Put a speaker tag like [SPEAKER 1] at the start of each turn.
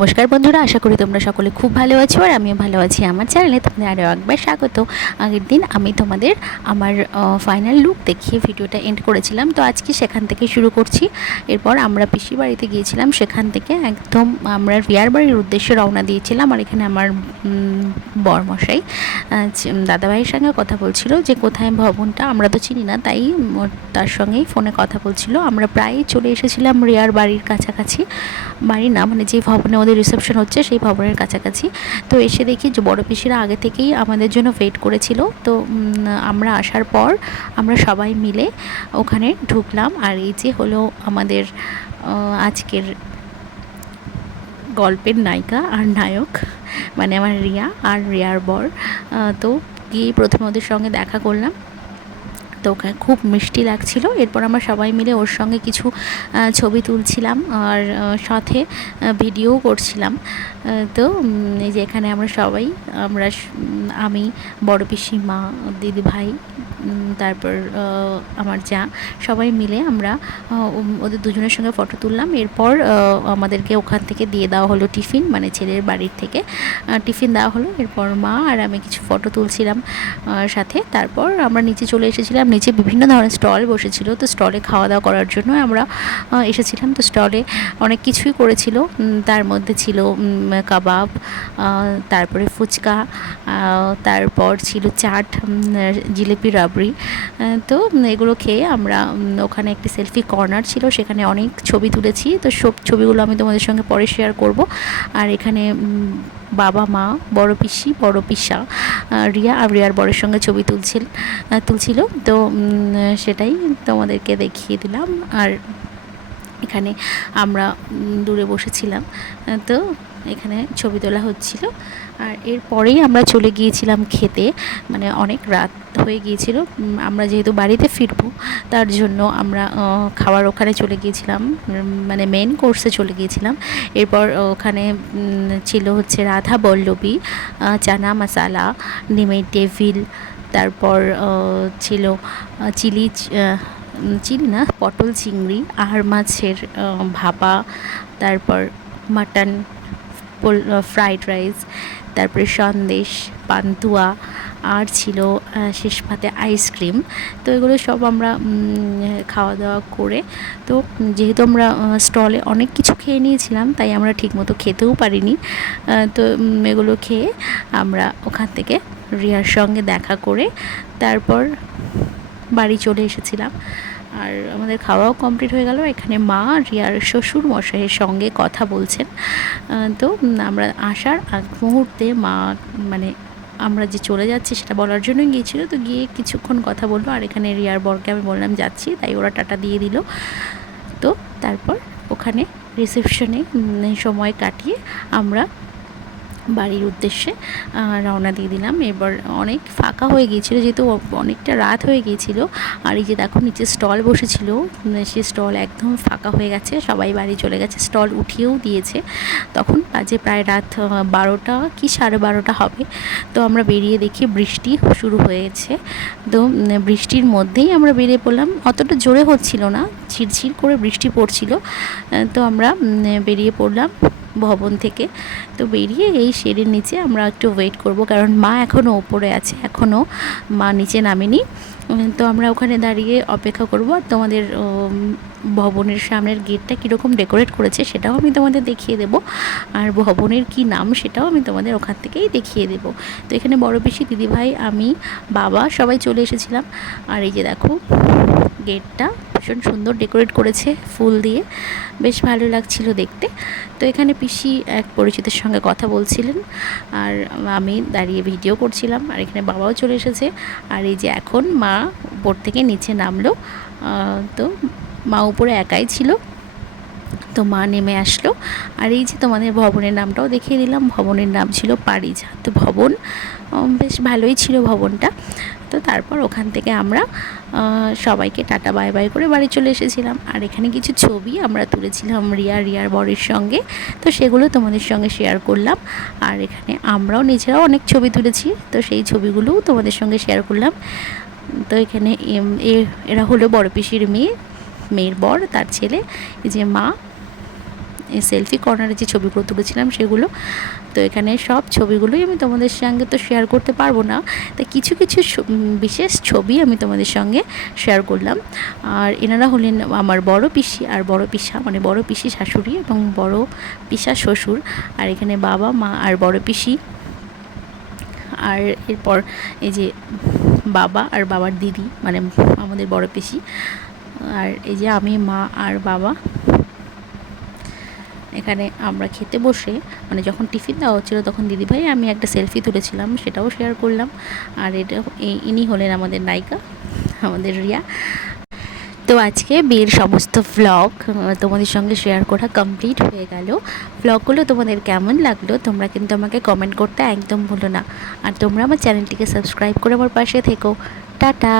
[SPEAKER 1] নমস্কার বন্ধুরা, আশা করি তোমরা সকলে খুব ভালো আছো আর আমিও ভালো আছি আমার চ্যানেলে তোমাদের আরও একবার স্বাগত। আগের দিন আমি তোমাদের আমার ফাইনাল লুক দেখিয়ে ভিডিওটা এন্ড করেছিলাম। তো আজকে সেখান থেকে শুরু করছি। এরপর আমরা পিসি বাড়িতে গিয়েছিলাম। সেখান থেকে একদম আমরা রিয়ার বাড়ির উদ্দেশ্যে রওনা দিয়েছিলাম। আর এখানে আমার বরমশাই দাদাভাইয়ের সঙ্গে কথা বলছিল যে কোথায় ভবনটা আমরা তো চিনি না, তাই তার সঙ্গেই ফোনে কথা বলছিল। আমরা প্রায় চলে এসেছিলাম রিয়ার বাড়ির কাছাকাছি। বাড়ি না মানে যে ভবনে ওদের রিসেপশন হচ্ছে সেই ভবনের কাছাকাছি। তো এসে দেখি যে বড় পিসিরা আগে থেকেই আমাদের জন্য ওয়েট করেছিল। তো আমরা আসার পর আমরা সবাই মিলে ওখানে ঢুকলাম। আর এই যে হলো আমাদের আজকের গল্পের নায়িকা আর নায়ক মানে আমার রিয়া আর রিয়ার বর। তো গিয়ে প্রথমে ওদের সঙ্গে দেখা করলাম। তো খুব মিষ্টি লাগছিল। এরপর আমরা সবাই মিলে ওর সঙ্গে কিছু ছবি তুলছিলাম আর সাথে ভিডিও করছিলাম। তো এই যে এখানে আমরা সবাই, আমরা আমি, বড় পিসি, মা দিদি ভাই তারপর আমার যা, সবাই মিলে আমরা ওদের দুজনের সঙ্গে ফটো তুললাম। এরপর আমাদেরকে ওখান থেকে দিয়ে দেওয়া হলো টিফিন মানে ছেলের বাড়ির থেকে। টিফিন দেওয়া হলো। এরপর মা আর আমি কিছু ফটো তুলছিলাম সাথে। তারপর আমরা নিচে চলে এসেছিলাম। নিচে বিভিন্ন ধরনের স্টল বসেছিল। তো স্টলে খাওয়া দাওয়া করার জন্য আমরা এসেছিলাম। তো স্টলে অনেক কিছুই করেছিল। তার মধ্যে ছিল কাবাব তারপরে ফুচকা তারপর ছিল চাট জিলিপি রাবড়ি। আহ, তো এগুলো খেয়ে আমরা ওখানে একটি সেলফি কর্নার ছিল সেখানে অনেক ছবি তুলেছি। তো সব ছবিগুলো আমি তোমাদের সঙ্গে পরে শেয়ার করব। আর এখানে বাবা মা বড় পিসি বড় পিসা রিয়া আর রিয়ার বড়ের সঙ্গে ছবি তুলছিল তুলছিল। তো সেটাই তোমাদেরকে দেখিয়ে দিলাম। আর এখানে আমরা দূরে বসেছিলাম। তো এখানে ছবি তোলা হচ্ছিল। আর এরপরেই আমরা চলে গিয়েছিলাম খেতে। মানে অনেক রাত হয়ে গিয়েছিল। আমরা যেহেতু বাড়িতে ফিরবো তার জন্য আমরা খাওয়ার ওখানে চলে গিয়েছিলাম। মানে মেন কোর্সে চলে গিয়েছিলাম। এরপর ওখানে ছিল হচ্ছে রাধা বল্লভী আহ, চানা মশালা নিমের টেবিল তারপর ছিল চিলি চিলি না পটল চিংড়ি আহার মাছের ভাপা তারপর মাটন ফ্রাইড রাইস তারপরে সন্দেশ, পান্তুয়া, আর ছিল শেষ পাতে আইসক্রিম তো এগুলো সব আমরা খাওয়া দাওয়া করে, তো যেহেতু আমরা স্টলে অনেক কিছু খেয়ে নিয়েছিলাম, তাই আমরা ঠিকমতো খেতেও পারিনি। তো এগুলো খেয়ে আমরা ওখান থেকে রিয়ার সঙ্গে দেখা করে, তারপর বাড়ি চলে এসেছিলাম। আর আমাদের খাওয়াও কমপ্লিট হয়ে গেল। এখানে মা রিয়ার শ্বশুর মশাইয়ের সঙ্গে কথা বলছেন। তো আমরা আসার আগ মুহূর্তে মা মানে আমরা যে চলে যাচ্ছি সেটা বলার জন্য গিয়েছিল। তো গিয়ে কিছুক্ষণ কথা বলল। আর এখানে রিয়ার বরকে আমি বললাম, যাচ্ছি। তাই ওরা টাটা দিয়ে দিল। তো তারপর ওখানে রিসেপশনে সময় কাটিয়ে আমরা বাড়ির উদ্দেশ্যে রওনা দিয়ে দিলাম। এবার অনেক ফাঁকা হয়ে গিয়েছিল, যেহেতু অনেকটা রাত হয়ে গিয়েছিল। আর এই যে দেখো, নিচে স্টল বসেছিল। সে স্টল একদম ফাঁকা হয়ে গেছে। সবাই বাড়ি চলে গেছে। স্টল উঠিয়েও দিয়েছে। তখন বাজে প্রায় রাত বারোটা কি সাড়ে বারোটা হবে। তো আমরা বেরিয়ে দেখি, বৃষ্টি শুরু হয়েছে। তো বৃষ্টির মধ্যেই আমরা বেরিয়ে পড়লাম। অতটা জোরে হচ্ছিল না। ঝিরঝির করে বৃষ্টি পড়ছিল। তো আমরা বেরিয়ে পড়লাম। ভবন থেকে। তো বেরিয়ে এই শেডের নিচে আমরা একটু ওয়েট করব, কারণ মা এখনও ওপরে আছে এখনও মা নিচে নামেনি। তো আমরা ওখানে দাঁড়িয়ে অপেক্ষা করব, আর তোমাদের ভবনের সামনের গেটটা কীরকম ডেকোরেট করেছে সেটাও আমি তোমাদের দেখিয়ে দেব, আর ভবনের কি নাম সেটাও আমি তোমাদের ওখান থেকেই দেখিয়ে দেব। তো এখানে বড় বেশি দিদিভাই, আমি, বাবা সবাই চলে এসেছিলাম। আর এই যে দেখো গেটটা ভীষণ সুন্দর ডেকোরেট করেছে ফুল দিয়ে। বেশ ভালো লাগছিল দেখতে। তো এখানে পিসি এক পরিচিতের সঙ্গে কথা বলছিলেন আর আমি দাঁড়িয়ে ভিডিও করছিলাম আর এখানে বাবাও চলে এসেছে। আর এই যে এখন মা উপর থেকে নিচে নামলো। তো মা উপরে একাই ছিল। তো মা নেমে আসলো। আর এই যে তোমাদের ভবনের নামটাও দেখিয়ে দিলাম। ভবনের নাম ছিল পারিজা তো ভবন বেশ ভালোই ছিল ভবনটা। তো তারপর ওখান থেকে আমরা সবাইকে টাটা, বাই বাই করে বাড়ি চলে এসেছিলাম। আর এখানে কিছু ছবি আমরা তুলেছিলাম রিয়া, রিয়ার বরের সঙ্গে। তো সেগুলো তোমাদের সঙ্গে শেয়ার করলাম। আর এখানে আমরাও নিজেরাও অনেক ছবি তুলেছি। তো সেই ছবিগুলোও তোমাদের সঙ্গে শেয়ার করলাম। তো এখানে এরা হলো বড় পিসির মেয়ে, মেয়ের বর, তার ছেলে, এই যে মা। এই সেলফি কর্নারে যে ছবিগুলো তুলেছিলাম সেগুলো। তো এখানে সব ছবিগুলোই আমি তোমাদের সঙ্গে তো শেয়ার করতে পারব না। তো কিছু কিছু বিশেষ ছবি আমি তোমাদের সঙ্গে শেয়ার করলাম। আর এনারা হলেন আমার বড় পিসি আর বড় পিসা মানে বড় পিসি শাশুড়ি এবং বড় পিসা শ্বশুর। আর এখানে বাবা, মা আর বড় পিসি। আর এরপর এই যে বাবা আর বাবার দিদি মানে আমাদের বড় পিসি। আর এই যে আমি, মা আর বাবা। এখানে আমরা খেতে বসে মানে যখন টিফিন দেওয়া হচ্ছিল তখন দিদিভাই আমি একটা সেলফি তুলেছিলাম, সেটাও শেয়ার করলাম। আর এটা ইনি হলেন আমাদের নায়িকা, আমাদের রিয়া। তো আজকে বিয়ের সমস্ত ভ্লগ তোমাদের সঙ্গে শেয়ার করা কমপ্লিট হয়ে গেল। ভ্লগগুলো তোমাদের কেমন লাগল, তোমরা কিন্তু আমাকে কমেন্ট করতে একদম ভুলো না। আর তোমরা আমার চ্যানেলটিকে সাবস্ক্রাইব করে আমার পাশে থেকো। টাটা!